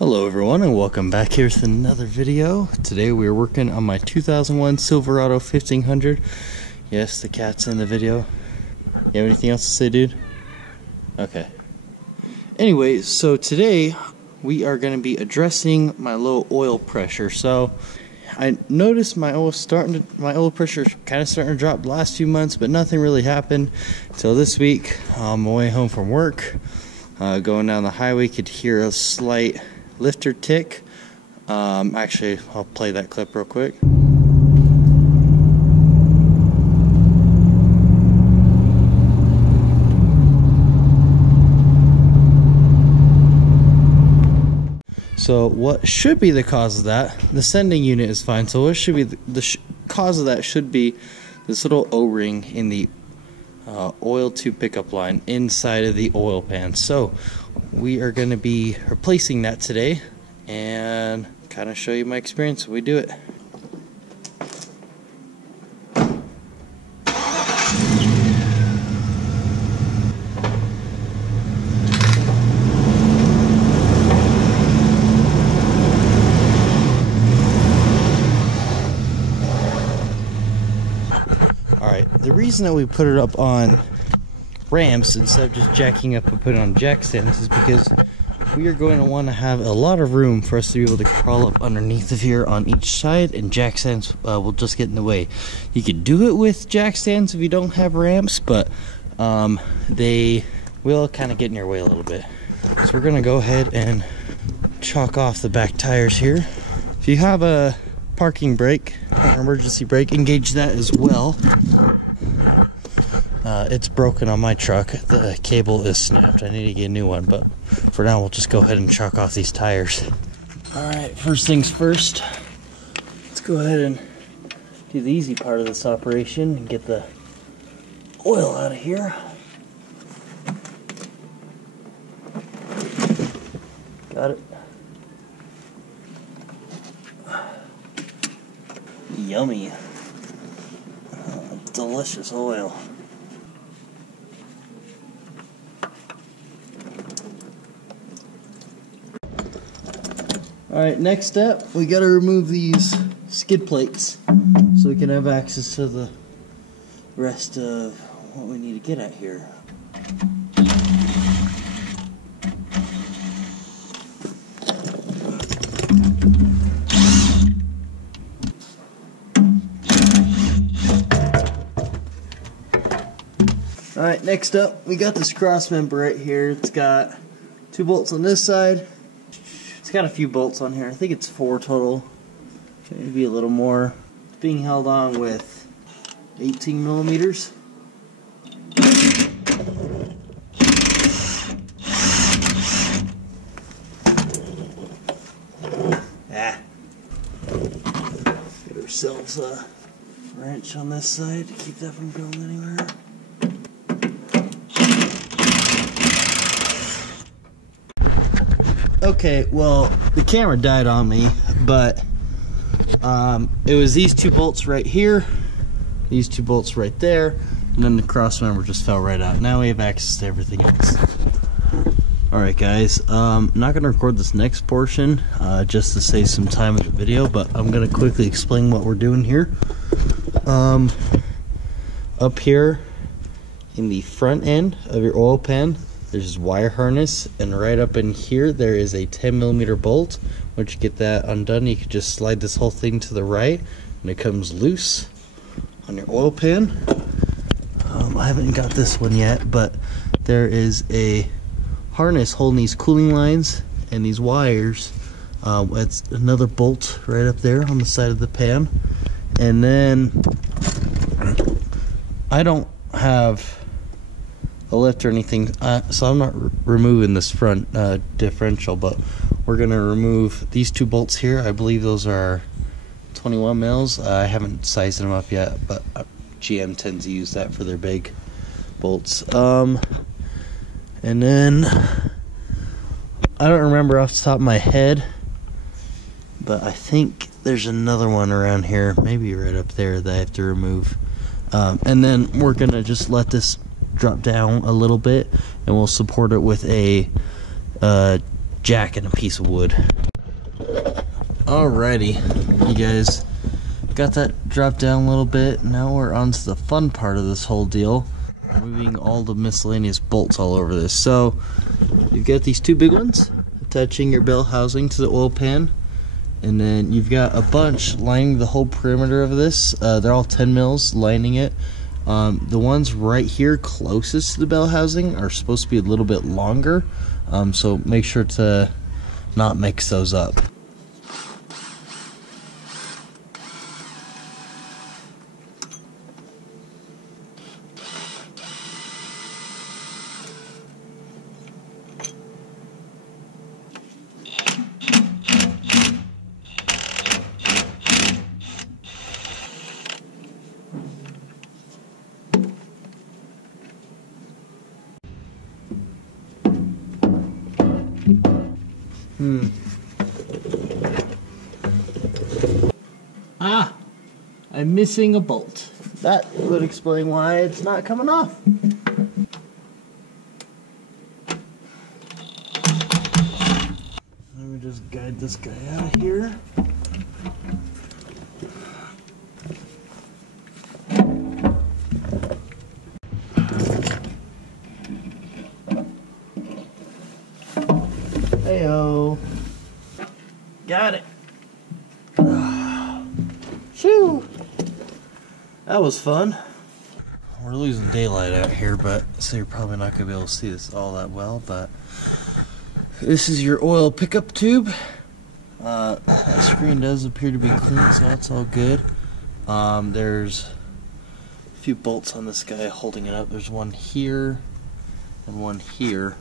Hello everyone and welcome back here to another video. Today we are working on my 2001 Silverado 1500. Yes, the cat's in the video. You have anything else to say, dude? Okay. Anyway, so today we are going to be addressing my low oil pressure. So I noticed my oil pressure kind of starting to drop the last few months, but nothing really happened until this week. On my way home from work, going down the highway, could hear a slight lifter tick. Actually, I'll play that clip real quick. So what should be the cause of that? The sending unit is fine. So what should be the cause of that should be this little O-ring in the oil tube pickup line inside of the oil pan. So we are going to be replacing that today and kind of show you my experience when we do it. Alright, the reason that we put it up on ramps instead of just jacking up and putting it on jack stands is because we are going to want to have a lot of room for us to be able to crawl up underneath of here on each side, and jack stands will just get in the way. You could do it with jack stands if you don't have ramps, but they will kind of get in your way a little bit. So we're going to go ahead and chalk off the back tires here. If you have a parking brake or emergency brake, engage that as well. It's broken on my truck. The cable is snapped. I need to get a new one, but for now we'll just go ahead and chalk off these tires. Alright, first things first, let's go ahead and do the easy part of this operation and get the oil out of here. Got it. Yummy. Delicious oil. Alright, next step, we gotta remove these skid plates so we can have access to the rest of what we need to get at here. Alright, next up, we got this cross member right here. It's got 2 bolts on this side. It's got a few bolts on here. I think it's 4 total. Maybe a little more. It's being held on with 18 millimeters. Get ourselves a wrench on this side to keep that from going anywhere. Okay, well, the camera died on me, but it was these 2 bolts right here, these 2 bolts right there, and then the cross member just fell right out. Now we have access to everything else. Alright guys, I'm not going to record this next portion just to save some time in the video, but I'm going to quickly explain what we're doing here. Up here in the front end of your oil pan, there's wire harness, and right up in here there is a 10 millimeter bolt. Once you get that undone, you can just slide this whole thing to the right and it comes loose on your oil pan. I haven't got this one yet, but there is a harness holding these cooling lines and these wires. It's another bolt right up there on the side of the pan. And then I don't have a lift or anything, so I'm not removing this front differential, but we're going to remove these 2 bolts here. I believe those are 21 mils. I haven't sized them up yet, but GM tends to use that for their big bolts. And then I don't remember off the top of my head, but I think there's another one around here, maybe right up there, that I have to remove. And then we're going to just let this drop down a little bit, and we'll support it with a jack and a piece of wood. Alrighty, you guys got that dropped down a little bit. Now we're on to the fun part of this whole deal, moving all the miscellaneous bolts all over this. So you've got these two big ones attaching your bell housing to the oil pan, and then you've got a bunch lining the whole perimeter of this. They're all 10 mils lining it. The ones right here closest to the bell housing are supposed to be a little bit longer, so make sure to not mix those up. Ah, I'm missing a bolt. That would explain why it's not coming off. Let me just guide this guy out of here. Heyo. Got it. Shoo! That was fun. We're losing daylight out here, but so you're probably not going to be able to see this all that well, but this is your oil pickup tube. That screen does appear to be clean, so that's all good. There's a few bolts on this guy holding it up. There's one here and one here.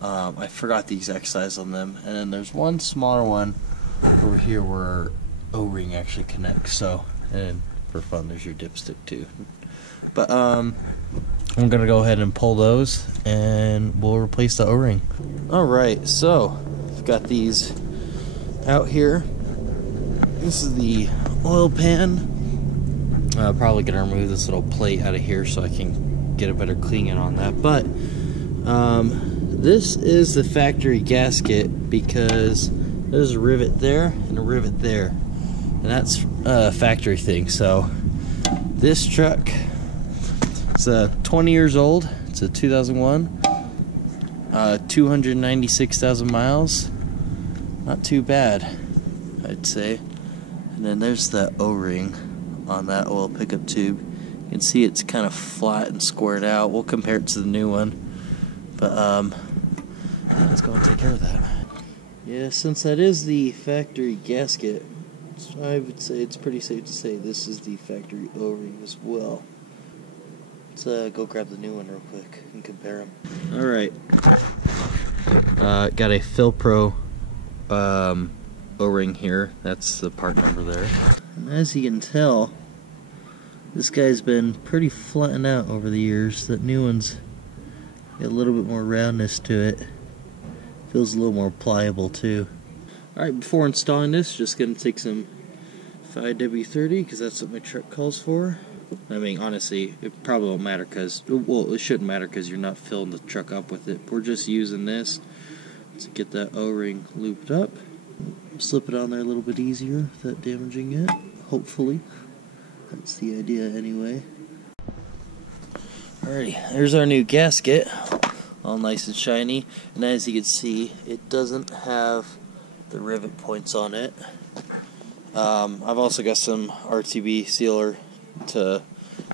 I forgot the exact size on them. And then there's one smaller one over here where our O-ring actually connects. So, and for fun, there's your dipstick too. But I'm gonna go ahead and pull those and we'll replace the O-ring. Alright, so I've got these out here. This is the oil pan. Probably gonna remove this little plate out of here so I can get a better cleaning on that. But this is the factory gasket because there's a rivet there and a rivet there, and that's a factory thing. So this truck, it's 20 years old. It's a 2001, 296,000 miles. Not too bad, I'd say. And then there's the O-ring on that oil pickup tube. You can see it's kind of flat and squared out. We'll compare it to the new one, but let's go and take care of that. Yeah, since that is the factory gasket, I would say it's pretty safe to say this is the factory O-ring as well. Let's go grab the new one real quick and compare them. Alright. Got a Philpro O-ring here. That's the part number there. And as you can tell, this guy's been pretty flattened out over the years. That new one's got a little bit more roundness to it. Feels a little more pliable too. Alright, before installing this, just gonna take some 5W30 because that's what my truck calls for. I mean, honestly, it probably won't matter because, well, it shouldn't matter because you're not filling the truck up with it. We're just using this to get that O-ring looped up. Slip it on there a little bit easier without damaging it, hopefully. That's the idea anyway. Alrighty, there's our new gasket. All nice and shiny, and as you can see, it doesn't have the rivet points on it. I've also got some RTB sealer to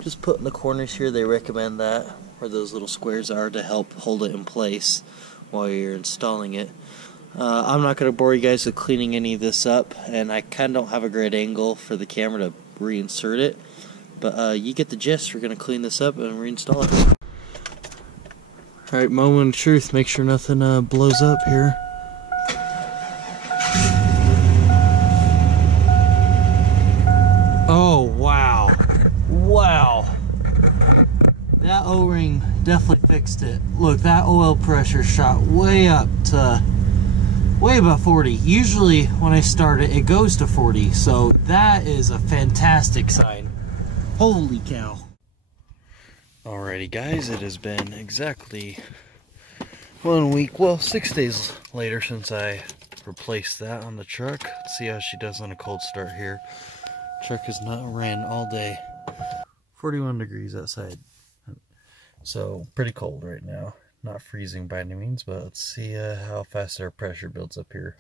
just put in the corners here. They recommend that, where those little squares are, to help hold it in place while you're installing it. I'm not going to bore you guys with cleaning any of this up, and I kind of don't have a great angle for the camera to reinsert it, but you get the gist. We're going to clean this up and reinstall it. Alright, moment of truth. Make sure nothing blows up here. Oh, wow. Wow. That O-ring definitely fixed it. Look, that oil pressure shot way up to way above 40. Usually when I start it, it goes to 40. So that is a fantastic sign. Holy cow. Alrighty guys, it has been exactly 1 week, well, 6 days later since I replaced that on the truck. Let's see how she does on a cold start here. Truck has not ran all day. 41 degrees outside. So pretty cold right now. Not freezing by any means, but let's see how fast our pressure builds up here.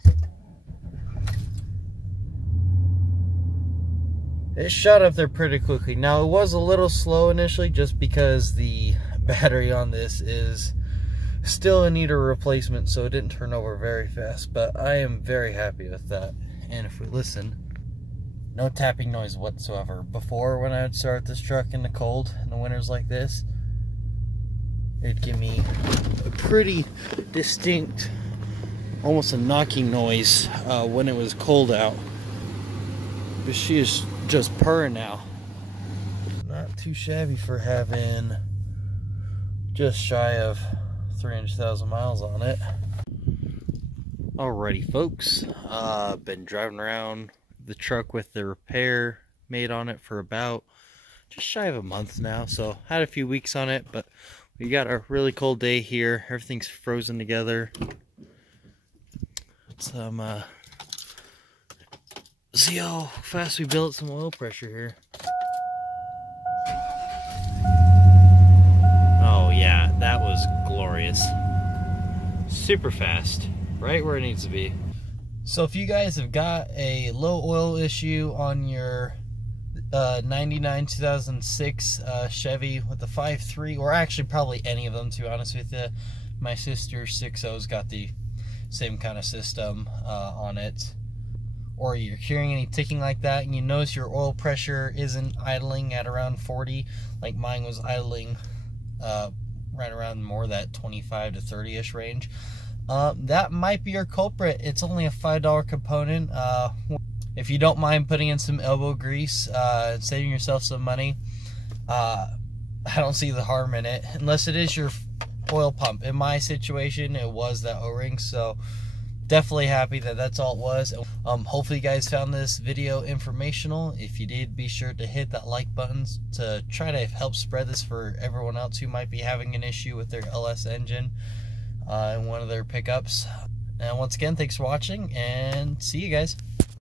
It shot up there pretty quickly. Now it was a little slow initially just because the battery on this is still in need of replacement, so it didn't turn over very fast, but I am very happy with that. And if we listen, no tapping noise whatsoever. Before, when I would start this truck in the cold in the winters like this, it'd give me a pretty distinct, almost a knocking noise when it was cold out. But she is just purring now. Not too shabby for having just shy of 300,000 miles on it. Alrighty folks, been driving around the truck with the repair made on it for about just shy of a month now, so had a few weeks on it, but we got a really cold day here. Everything's frozen together. See how fast we built some oil pressure here. Oh yeah, that was glorious. Super fast, right where it needs to be. So if you guys have got a low oil issue on your 99 2006 Chevy with the 5.3, or actually probably any of them, to be honest with you. My sister's 6.0's got the same kind of system on it. Or you're hearing any ticking like that and you notice your oil pressure isn't idling at around 40, like mine was idling right around more that 25 to 30-ish range, that might be your culprit. It's only a $5 component. If you don't mind putting in some elbow grease and saving yourself some money, I don't see the harm in it, unless it is your oil pump. In my situation, it was that O-ring, so definitely happy that that's all it was. Hopefully you guys found this video informational. If you did, be sure to hit that like button to try to help spread this for everyone else who might be having an issue with their LS engine in one of their pickups. And once again, thanks for watching, and see you guys.